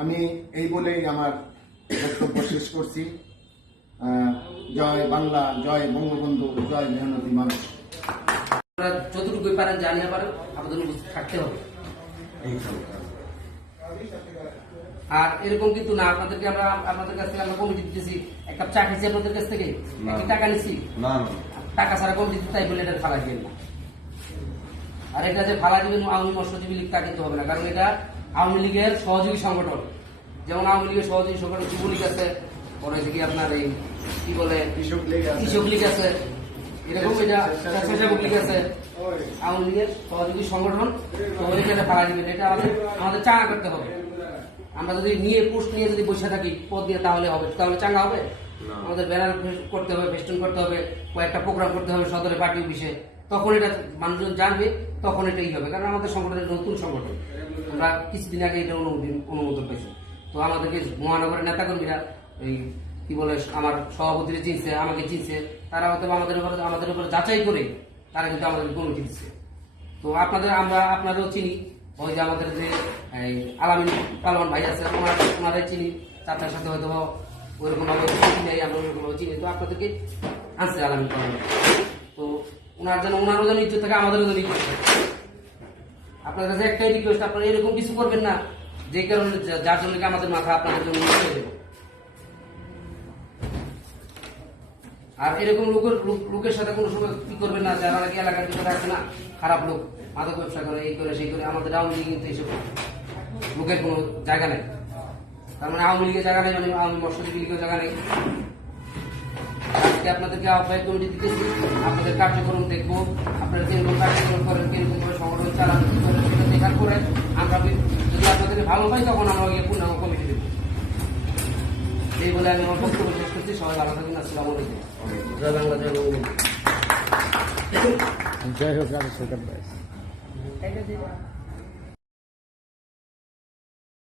আমি এই বলেই আমার বক্তব্য শেষ করছি। জয় বাংলা, জয় বঙ্গবন্ধু, জয় মেহনতি মানুষ। যতটুকুই পারেন জানিয়ে পারেন আপনাদের থাকতে হবে। আর এরকম কিন্তু না আপনাদেরকে আমরা আপনাদের কাছ থেকে আমরা কমিটি দিতেছি, এক কাপ চা খেয়েছি আপনাদের কাছ থেকে, টাকা নিচ্ছি টাকা ছাড়া কমিটি দিতে, তাই বলে এটা ফালা দিবেন না। আর এটা যে ফালা দিবেন আওয়ামী মৎস্যজীবী লীগ তা কিন্তু হবে না, কারণ এটা আওয়ামী লীগের সহযোগী সংগঠন। যেমন আওয়ামী লীগের সহযোগী সংগঠন যুবলীগ আছে, পরে থেকে আপনার এই কি বলে কৃষক লীগ আছে, এরকম এটা স্বেচ্ছাসেবক লীগ আছে, আওয়ামী লীগের সহযোগী সংগঠন। তো এটা ফালা দিবেন, এটা আমাদের চাঙা করতে হবে। আমরা যদি নিয়ে পোস্ট নিয়ে যদি বসে থাকি পদ দিয়ে তাহলে হবে, তাহলে চাঙ্গা হবে? আমাদের ব্যানার করতে হবে, ফেস্টুন করতে হবে, কয়েকটা প্রোগ্রাম করতে হবে সদরে পার্টি অফিসে, তখন এটা মানুষজন জানবে, তখন এটাই হবে। কারণ আমাদের সংগঠনের নতুন সংগঠন, আমরা কিছুদিন আগে এটা অনুমোদন পেয়েছি। তো আমাদেরকে মহানগরের নেতাকর্মীরা এই কি বলে আমার সভাপতিরা চিনছে, আমাকে চিনছে, তারা হয়তো আমাদের উপর যাচাই করে তারা কিন্তু আমাদের কমিটি দিচ্ছে। তো আপনাদেরও চিনি, ওই যে আমাদের যে আলামিন পালন ভাই আছে ওনারাই চিনি, তার সাথে হয়তো ওইরকম ভাবে চিনি, আমরা ওইরকম ভাবে চিনি। তো আপনাদেরকে আনছে আলামিন পালন, তো ওনারও যেন ইজ্জত থাকে, আমাদেরও যেন ইজ্জত থাকে। আপনার কাছে একটাই রিকোয়েস্ট, আপনারা এরকম কিছু করবেন না যে কারণে যার জন্য আমাদের মাথা আপনাদের জন্য হয়ে যাবে। আর এরকম লোকের সাথে কোনো সময় কি করবেন না, যারা নাকি এলাকার ভিতরে আছে না, খারাপ লোক, মাদক ব্যবসা করে, এই করে সেই করে। আমাদের আওয়ামী লীগে কিন্তু এইসব লোকের কোনো জায়গা নেই। তার মানে আওয়ামী লীগের জায়গা নেই, মানে আওয়ামী মৎস্যজীবী লীগের জায়গা নেই। আজকে আপনাদেরকে আহ্বায়ক কমিটি দিতেছি, আপনাদের কার্যক্রম দেখবো, আপনারা যেরকম কার্যক্রম করেন, কিরকম ভাবে সংগঠন চালান, সেটা দেখার পরে আমরা যদি আপনাদের ভালো পাই তখন আমরা গিয়ে পূর্ণাঙ্গ কমিটি দেবো। এই বলে আমি আমার বক্তব্য শেষ করছি। সবাই ভালো থাকুন। আসসালামু আলাইকুম। জয় বাংলা, জয় বঙ্গবন্ধু। জয় হোক রাজু সরকার।